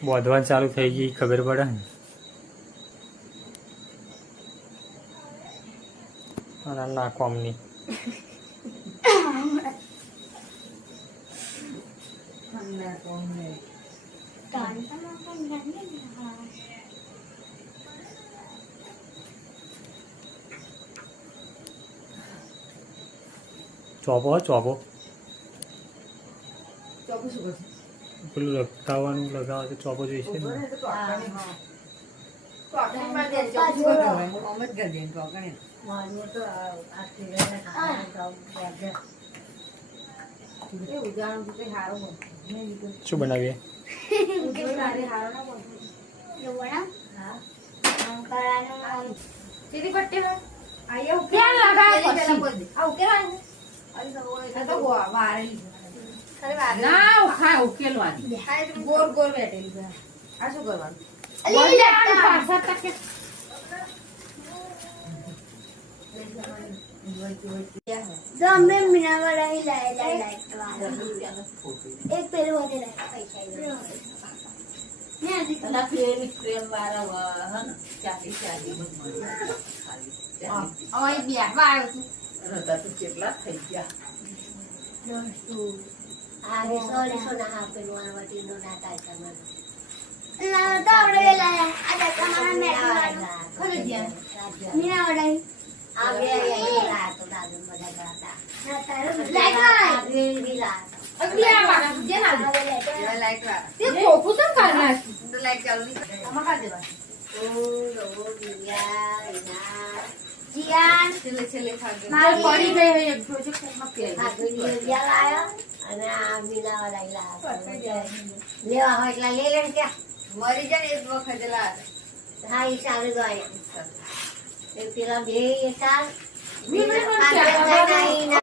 બોધવાનું ચાલુ થઈ ગઈ ખબર પડે ને ના કોમની ચોપો ચોપો પેલું લગાવવાનું લગાવે તો ચોપો જોઈશે ને શું બનાવીએ ગોળ ગોળ બેઠેલી આ શું કરવાનું એક પેલું વધે કેટલા થઈ ગયા લેવા હોય એટલા લે લે ક્યાં મરી જાય ને એક વખત હા એ સારું ગયો પેલા બે સાલ